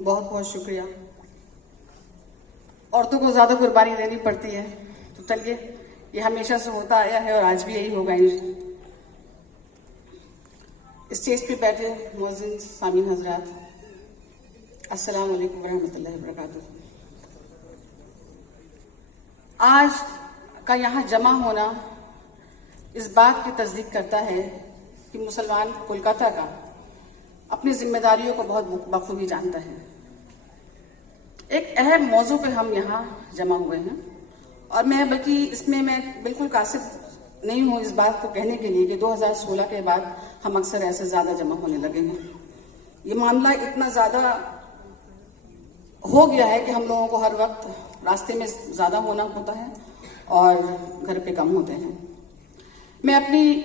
बहुत बहुत शुक्रिया। औरतों को ज्यादा कुर्बानी देनी पड़ती है, तो चलिए ये हमेशा से होता आया है और आज भी यही होगा। स्टेज पे बैठे मुअज्जिन सामीन हजरात, अस्सलाम वालेकुम रहमतुल्लाहि व बरकातुहू। आज का यहाँ जमा होना इस बात की तस्दीक करता है कि मुसलमान कोलकाता का अपनी जिम्मेदारियों को बहुत बखूबी जानता है। एक अहम मौजू पे हम यहाँ जमा हुए हैं और मैं बिल्कुल कासिद नहीं हूँ इस बात को कहने के लिए कि 2016 के बाद हम अक्सर ऐसे ज्यादा जमा होने लगे हैं। ये मामला इतना ज्यादा हो गया है कि हम लोगों को हर वक्त रास्ते में ज्यादा होना होता है और घर पे कम होते हैं। मैं अपनी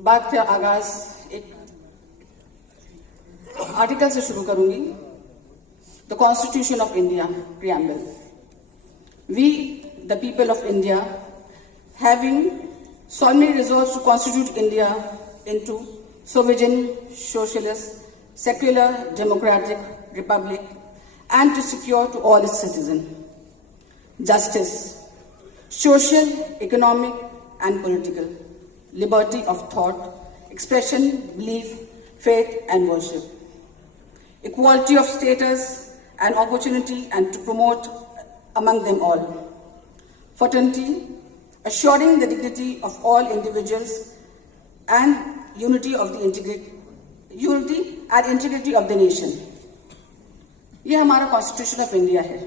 बात का आगाज एक आर्टिकल से शुरू करूंगी। The constitution of India preamble. We the people of India having solemnly resolved to constitute India into sovereign, socialist, secular, democratic republic and to secure to all its citizens justice, social, economic and political, liberty of thought, expression, belief, faith and worship, equality of status and opportunity and to promote among them all, fraternity, assuring the dignity of all individuals and unity and integrity of the nation. ये हमारा constitution of India है,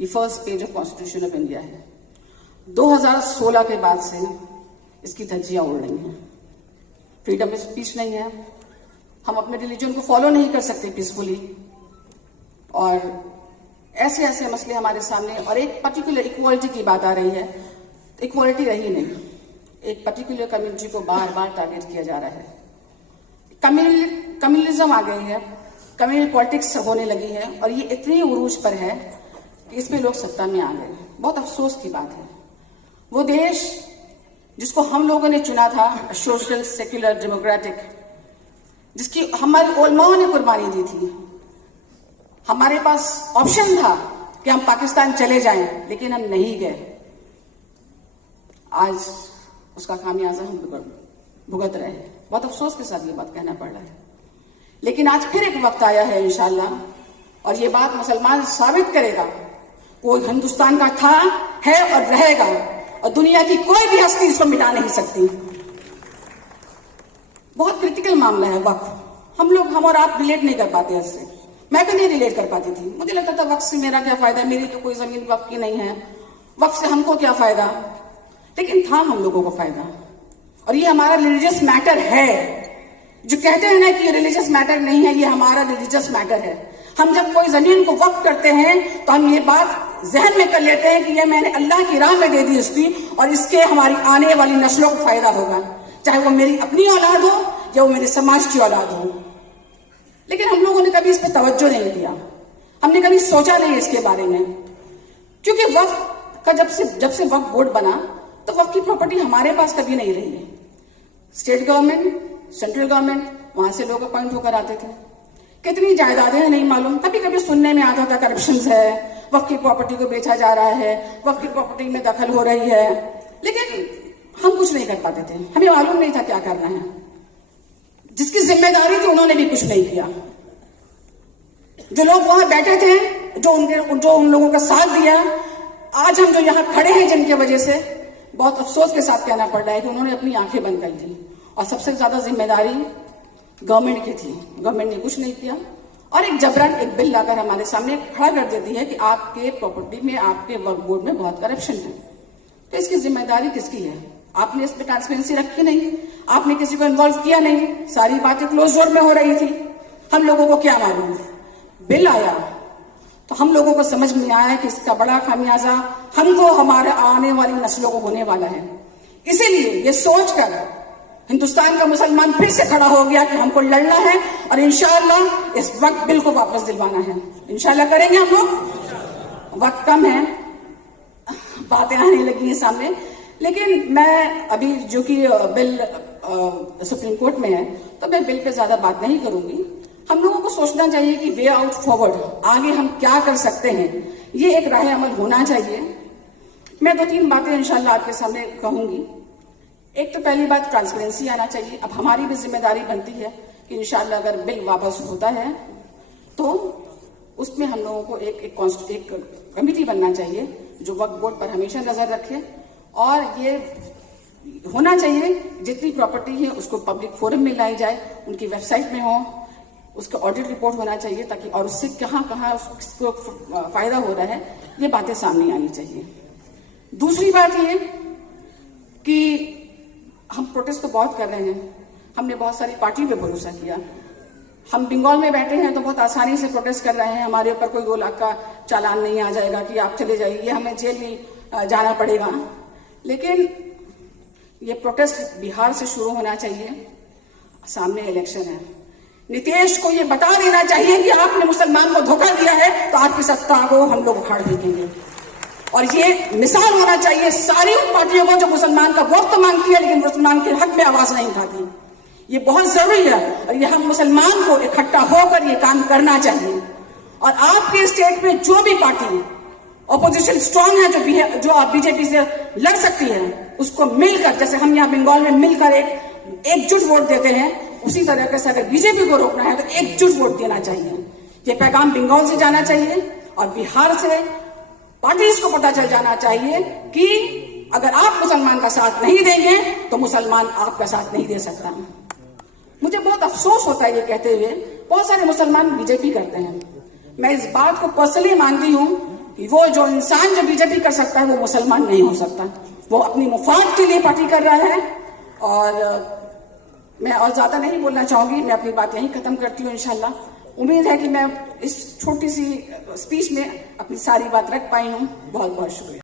ये first page of constitution of India है। 2016 के बाद से इसकी धज्जियां उड़ रही हैं। फ्रीडम ऑफ स्पीच नहीं है, हम अपने रिलीजन को फॉलो नहीं कर सकते पीसफुली, और ऐसे ऐसे मसले हमारे सामने। और एक पर्टिकुलर इक्वालिटी की बात आ रही है, इक्वालिटी रही नहीं, एक पर्टिकुलर कम्युनिटी को बार बार टारगेट किया जा रहा है। कम्युनलिज्म आ गई है, कम्युनल पॉलिटिक्स होने लगी है और ये इतनी उरूज पर है कि इसमें लोग सत्ता में आ गए। बहुत अफसोस की बात है। वो देश जिसको हम लोगों ने चुना था, सोशल, सेक्युलर, डेमोक्रेटिक, जिसकी हमारी उलमाओं ने कुर्बानी दी थी, हमारे पास ऑप्शन था कि हम पाकिस्तान चले जाएं, लेकिन हम नहीं गए। आज उसका खामियाजा हम भुगत रहे हैं। बहुत अफसोस के साथ ये बात कहना पड़ रहा है, लेकिन आज फिर एक वक्त आया है इंशाल्लाह, और ये बात मुसलमान साबित करेगा, वो हिंदुस्तान का था, है और रहेगा, और दुनिया की कोई भी हस्ती इसको मिटा नहीं सकती। बहुत क्रिटिकल मामला है वक्फ। हम और आप रिलेट नहीं कर पाते इससे। मैं भी नहीं रिलेट कर पाती थी। मुझे लगता था वक्फ से मेरा क्या फायदा, मेरी तो कोई जमीन वक्फ की नहीं है, वक्फ से हमको क्या फायदा। लेकिन था हम लोगों को फायदा, और ये हमारा रिलीजियस मैटर है। जो कहते हैं ना कि ये रिलीजियस मैटर नहीं है, ये हमारा रिलीजियस मैटर है। हम जब कोई जमीन को वक्फ करते हैं तो हम ये बात जहन में कर लेते हैं कि ये मैंने अल्लाह की राह में दे दी इसकी, और इसके हमारी आने वाली नस्लों को फायदा होगा, चाहे वो मेरी अपनी औलाद हो या वो मेरे समाज की औलाद हो। लेकिन हम लोगों ने कभी इस पर तवज्जो नहीं दिया, हमने कभी सोचा नहीं इसके बारे में, क्योंकि वक्फ का जब से वक्फ बोर्ड बना तो वक्फ की प्रॉपर्टी हमारे पास कभी नहीं रही है। स्टेट गवर्नमेंट, सेंट्रल गवर्नमेंट, वहां से लोग अपॉइंट होकर आते थे। कितनी जायदादें हैं नहीं मालूम। कभी कभी सुनने में आता था करप्शन है, वक्फ की प्रॉपर्टी को बेचा जा रहा है, वक्फ की प्रॉपर्टी में दखल हो रही है, लेकिन हम कुछ नहीं कर पाते थे। हमें मालूम नहीं था क्या करना है। जिसकी जिम्मेदारी थी उन्होंने भी कुछ नहीं किया। जो लोग वहां बैठे थे, जो उन लोगों का साथ दिया, आज हम जो यहाँ खड़े हैं जिनके वजह से बहुत अफसोस के साथ कहना पड़ रहा है कि उन्होंने अपनी आंखें बंद कर दी, और सबसे ज्यादा जिम्मेदारी गवर्नमेंट की थी। गवर्नमेंट ने कुछ नहीं किया, और एक जबरन एक बिल लाकर हमारे सामने खड़ा कर देती है कि आपके प्रॉपर्टी में, आपके वक्फ बोर्ड में बहुत करप्शन है। तो इसकी जिम्मेदारी किसकी है? आपने इस पर ट्रांसपेरेंसी रखी नहीं, आपने किसी को इन्वॉल्व किया नहीं, सारी बातें क्लोज डोर में हो रही थी। हम लोगों को क्या मालूम? बिल आया तो हम लोगों को समझ में आया कि इसका बड़ा खामियाजा हमको, हमारे आने वाली नस्लों को होने वाला है। इसीलिए ये सोचकर हिंदुस्तान का मुसलमान फिर से खड़ा हो गया कि हमको लड़ना है, और इंशाअल्लाह इस वक्त बिल को वापस दिलवाना है। इंशाअल्लाह करेंगे हम लोग। वक्त कम है, बातें आने लगी हैं सामने, लेकिन मैं अभी जो कि बिल सुप्रीम कोर्ट में है, तो मैं बिल पे ज्यादा बात नहीं करूंगी। हम लोगों को सोचना चाहिए कि वे आउट फॉरवर्ड, आगे हम क्या कर सकते हैं, ये एक राह अमल होना चाहिए। मैं 2-3 बातें इंशाल्लाह आपके सामने कहूंगी। एक तो पहली बात, ट्रांसपेरेंसी आना चाहिए। अब हमारी भी जिम्मेदारी बनती है कि इंशाल्लाह अगर बिल वापस होता है तो उसमें हम लोगों को एक कमिटी बनना चाहिए जो वक्फ बोर्ड पर हमेशा नजर रखे, और ये होना चाहिए जितनी प्रॉपर्टी है उसको पब्लिक फोरम में लाई जाए, उनकी वेबसाइट में हो, उसका ऑडिट रिपोर्ट होना चाहिए, ताकि और उससे कहाँ कहाँ उसको फायदा हो रहा है ये बातें सामने आनी चाहिए। दूसरी बात ये कि हम प्रोटेस्ट तो बहुत कर रहे हैं, हमने बहुत सारी पार्टी पे भरोसा किया। हम बंगाल में बैठे हैं तो बहुत आसानी से प्रोटेस्ट कर रहे हैं, हमारे ऊपर कोई 2 लाख का चालान नहीं आ जाएगा कि आप चले जाइए, हमें जेल में जाना पड़ेगा। लेकिन ये प्रोटेस्ट बिहार से शुरू होना चाहिए। सामने इलेक्शन है, नीतीश को ये बता देना चाहिए कि आपने मुसलमान को धोखा दिया है तो आपकी सत्ता को हम लोग उखाड़ देंगे। और ये मिसाल होना चाहिए सारी उन पार्टियों को जो मुसलमान का वोट तो मांगती है लेकिन मुसलमान के हक में आवाज नहीं उठाती। ये बहुत जरूरी है और ये हम मुसलमान को इकट्ठा होकर ये काम करना चाहिए। और आपके स्टेट में जो भी पार्टी ऑपोजिशन स्ट्रांग है, जो आप बीजेपी से लड़ सकती है, उसको मिलकर, जैसे हम यहाँ बंगाल में मिलकर एकजुट वोट देते हैं, उसी तरह से अगर बीजेपी को रोकना है तो एकजुट वोट देना चाहिए। ये पैगाम बंगाल से जाना चाहिए और बिहार से पार्टीज को पता चल जाना चाहिए कि अगर आप मुसलमान का साथ नहीं देंगे तो मुसलमान आपका साथ नहीं दे सकता। मुझे बहुत अफसोस होता है ये कहते हुए, बहुत सारे मुसलमान बीजेपी करते हैं। मैं इस बात को पर्सनली मानती हूं कि वो जो इंसान जो बीजेपी कर सकता है वो मुसलमान नहीं हो सकता। वो अपनी मुफाद के लिए पार्टी कर रहा है। और मैं और ज्यादा नहीं बोलना चाहूंगी, मैं अपनी बात यहीं खत्म करती हूँ। इंशाल्लाह उम्मीद है कि मैं इस छोटी सी स्पीच में अपनी सारी बात रख पाई हूँ। बहुत बहुत शुक्रिया।